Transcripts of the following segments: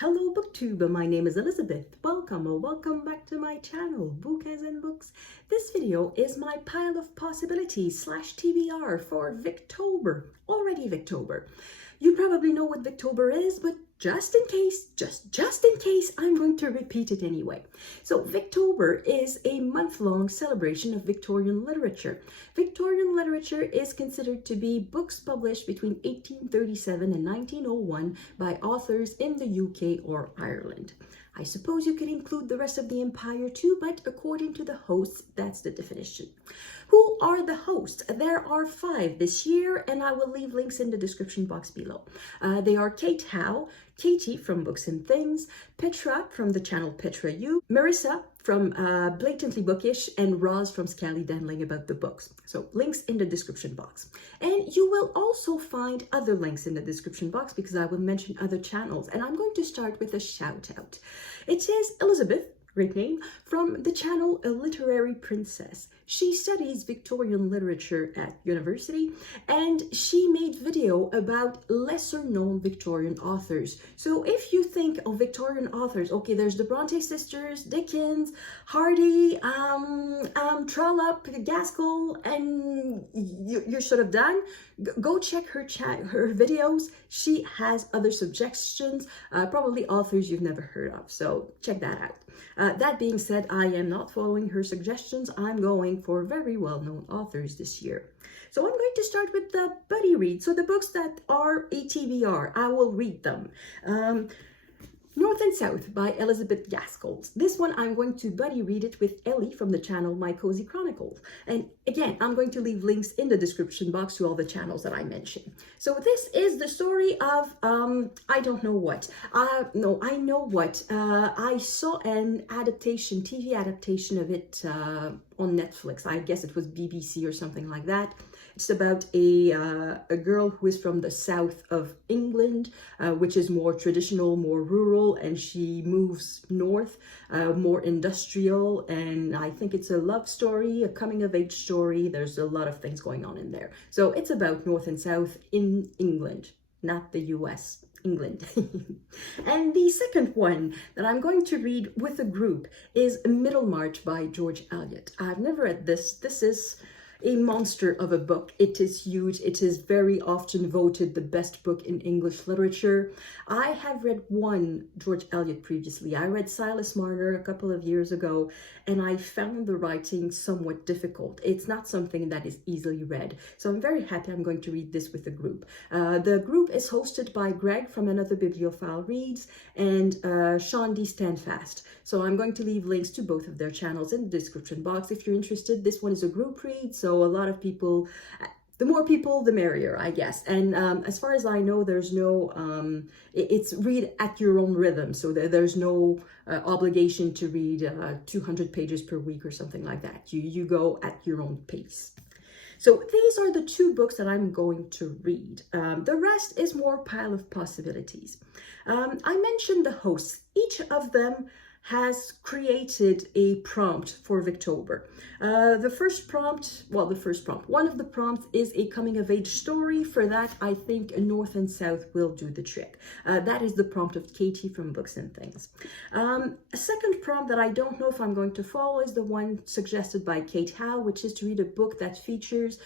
Hello Booktuber, my name is Elizabeth. Welcome or welcome back to my channel, Book as in Books. This video is my pile of possibilities / TBR for Victober, already Victober. You probably know what Victober is, but just in case, just in case, I'm going to repeat it anyway. So Victober is a month-long celebration of Victorian literature. Victorian literature is considered to be books published between 1837 and 1901 by authors in the UK or Ireland. I suppose you could include the rest of the empire too, but according to the hosts, that's the definition. Who are the hosts? There are 5 this year, and I will leave links in the description box below. They are Kate Howe, Katie from Books and Things, Petra from the channel Petra U, Marissa from Blatantly Bookish, and Roz from Scally Dandling About the Books. So links in the description box. And you will also find other links in the description box because I will mention other channels. And I'm going to start with a shout out. It is Elizabeth, great name, from the channel A Literary Princess. She studies Victorian literature at university, and she made video about lesser known Victorian authors. So if you think of Victorian authors, okay, there's the Bronte sisters, Dickens, Hardy, Trollope, Gaskell, and you're sort of done. Go check her videos. She has other suggestions, probably authors you've never heard of. So check that out. That being said, I am not following her suggestions. I'm going for very well-known authors this year. So I'm going to start with the buddy read. So the books that are a TBR, I will read them. North and South by Elizabeth Gaskell. This one I'm going to buddy read it with Elli from the channel My Cozy Chronicles. And again, I'm going to leave links in the description box to all the channels that I mentioned. So this is the story of, I don't know what. No, I know what. I saw an adaptation, TV adaptation of it on Netflix. I guess it was BBC or something like that. It's about a girl who is from the south of England, which is more traditional, more rural, and she moves north, more industrial, and I think it's a love story, a coming-of-age story. There's a lot of things going on in there. So it's about North and South in England, not the US. England. And the second one that I'm going to read with a group is Middlemarch by George Eliot. I've never read this. This is a monster of a book. It is huge. It is very often voted the best book in English literature. I have read one George Eliot previously. I read Silas Marner a couple of years ago, and I found the writing somewhat difficult. It's not something that is easily read. So I'm very happy I'm going to read this with a group. The group is hosted by Greg from Another Bibliophile Reads and Shawn D. Standfast. So I'm going to leave links to both of their channels in the description box if you're interested. This one is a group read, so a lot of people, the more people, the merrier, I guess. And as far as I know, there's no, it's read at your own rhythm. So there's no obligation to read 200 pages per week or something like that. You go at your own pace. So these are the 2 books that I'm going to read. The rest is more pile of possibilities. I mentioned the hosts. Each of them has created a prompt for Victober. One of the prompts is a coming-of-age story. For that, I think North and South will do the trick. That is the prompt of Katie from Books and Things. A second prompt that I don't know if I'm going to follow is the one suggested by Kate Howe, which is to read a book that features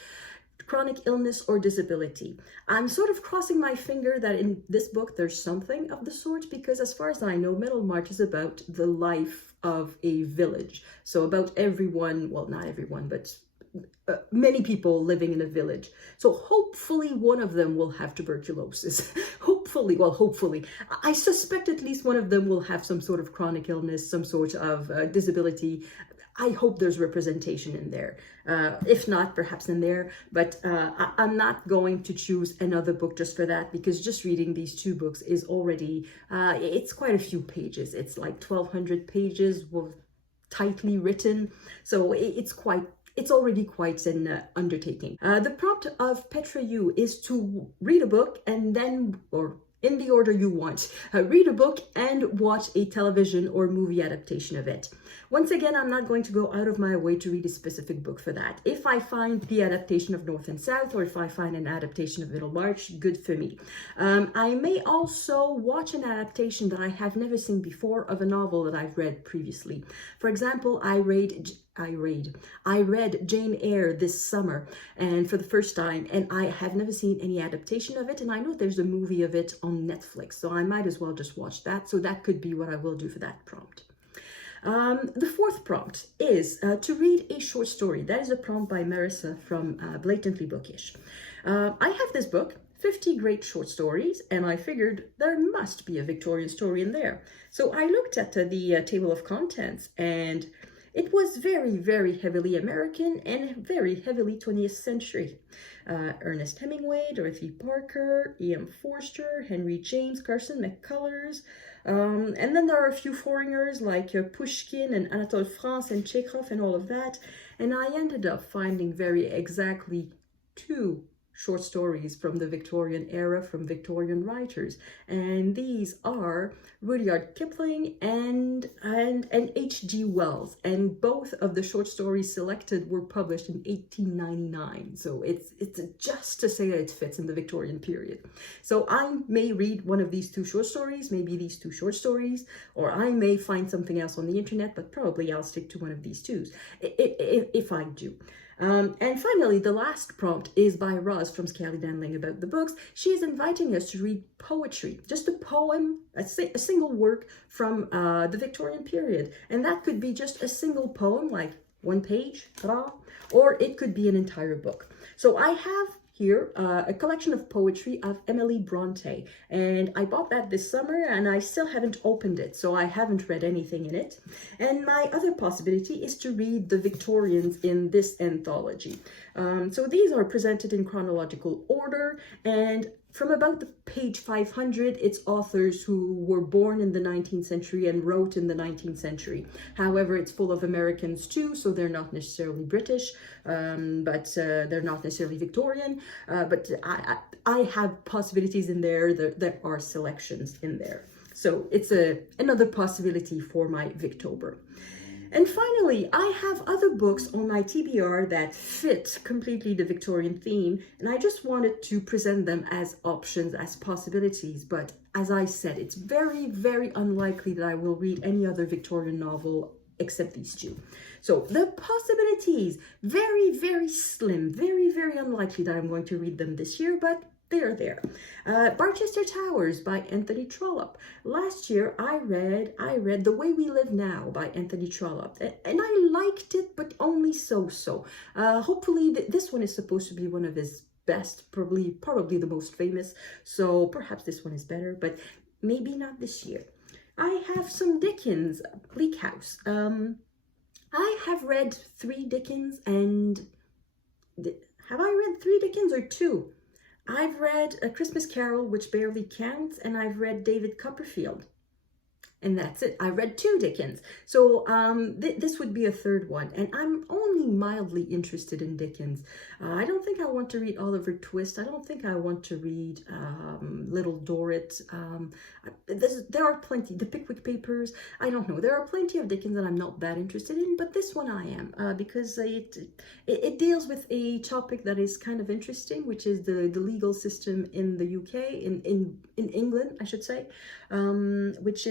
chronic illness or disability. I'm sort of crossing my finger that in this book there's something of the sort, because as far as I know, Middlemarch is about the life of a village. So about everyone, well, not everyone, but many people living in a village. So hopefully one of them will have tuberculosis. hopefully, I suspect at least one of them will have some sort of chronic illness, some sort of disability. I hope there's representation in there. If not, perhaps in there. But I'm not going to choose another book just for that, because just reading these 2 books is already, it's quite a few pages. It's like 1,200 pages, tightly written. So it's already quite an undertaking. The prompt of Petra U is to read a book and then, or in the order you want. Read a book and watch a television or movie adaptation of it. Once again, I'm not going to go out of my way to read a specific book for that. If I find the adaptation of North and South, or if I find an adaptation of Middlemarch, good for me. I may also watch an adaptation that I have never seen before of a novel that I've read previously. For example, I read Jane Eyre this summer, and for the first time, and I have never seen any adaptation of it, and I know there's a movie of it on Netflix, so I might as well just watch that. So that could be what I will do for that prompt. The fourth prompt is to read a short story. That is a prompt by Marissa from Blatantly Bookish. I have this book, 50 Great Short Stories, and I figured there must be a Victorian story in there. So I looked at the table of contents, and it was very, very heavily American and very heavily 20th century. Ernest Hemingway, Dorothy Parker, E.M. Forster, Henry James, Carson McCullers, and then there are a few foreigners like Pushkin and Anatole France and Chekhov and all of that. And I ended up finding very exactly 2 short stories from the Victorian era from Victorian writers, and these are Rudyard Kipling and H.G. Wells, and both of the short stories selected were published in 1899. So it's just to say that it fits in the Victorian period. So I may read one of these 2 short stories, maybe these 2 short stories, or I may find something else on the internet, but probably I'll stick to one of these 2s if I do. And finally, the last prompt is by Roz from Scaly Danling About the Books. She is inviting us to read poetry, just a poem, a single work from the Victorian period. And that could be just a single poem, like 1 page, or it could be an entire book. So I have here a collection of poetry of Emily Bronte, and I bought that this summer and I still haven't opened it, so I haven't read anything in it. And my other possibility is to read the Victorians in this anthology. So these are presented in chronological order, and from about the page 500, it's authors who were born in the 19th century and wrote in the 19th century. However, it's full of Americans too, so they're not necessarily British, but they're not necessarily Victorian. But I have possibilities in there. There are selections in there. So it's another possibility for my Victober. And finally, I have other books on my TBR that fit completely the Victorian theme, and I just wanted to present them as options, as possibilities. But as I said, it's very, very unlikely that I will read any other Victorian novel except these 2. So the possibilities, very, very slim, very, very unlikely that I'm going to read them this year, but they're there. Barchester Towers by Anthony Trollope. Last year I read The Way We Live Now by Anthony Trollope, and I liked it, but only so-so. Hopefully this one is supposed to be one of his best, probably the most famous, so perhaps this one is better, but maybe not this year. I have some Dickens, Bleak House. I have read 3 Dickens, and have I read 3 Dickens or 2? I've read A Christmas Carol, which barely counts, and I've read David Copperfield. And that's it. I read 2 Dickens. So this would be a 3rd one. And I'm only mildly interested in Dickens. I don't think I want to read Oliver Twist. I don't think I want to read Little Dorrit. There are plenty. The Pickwick Papers. I don't know. There are plenty of Dickens that I'm not that interested in. But this one I am. Because it deals with a topic that is kind of interesting, which is the legal system in the UK, in England, I should say, which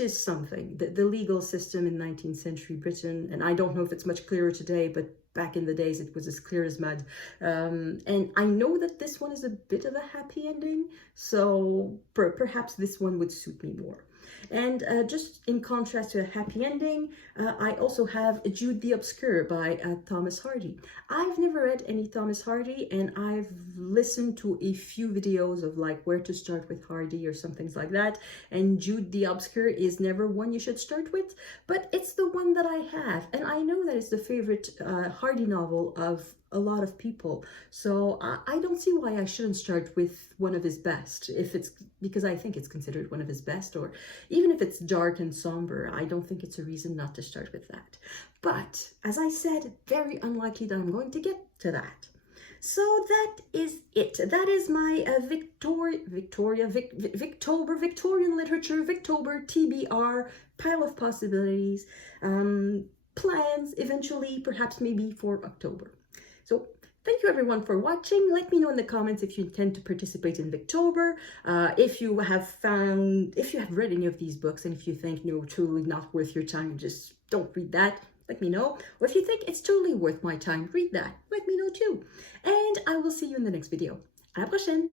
is something, the legal system in 19th century Britain. And I don't know if it's much clearer today, but back in the days it was as clear as mud. And I know that this one is a bit of a happy ending, so perhaps this one would suit me more. And just in contrast to a happy ending, I also have Jude the Obscure by Thomas Hardy. I've never read any Thomas Hardy, and I've listened to a few videos of like where to start with Hardy or some things like that. And Jude the Obscure is never one you should start with, but it's the one that I have. And I know that it's the favorite Hardy novel of a lot of people, so I don't see why I shouldn't start with one of his best, if it's because I think it's considered one of his best, or even if it's dark and somber, I don't think it's a reason not to start with that. But as I said, very unlikely that I'm going to get to that. So that is it. That is my Victober, Victorian literature, Victober, TBR, pile of possibilities, plans eventually, perhaps maybe for October. So thank you everyone for watching. Let me know in the comments if you intend to participate in Victober, if you have read any of these books, and if you think, no, truly not worth your time, just don't read that. Let me know. Or if you think it's totally worth my time, read that. Let me know too. And I will see you in the next video. À la prochaine!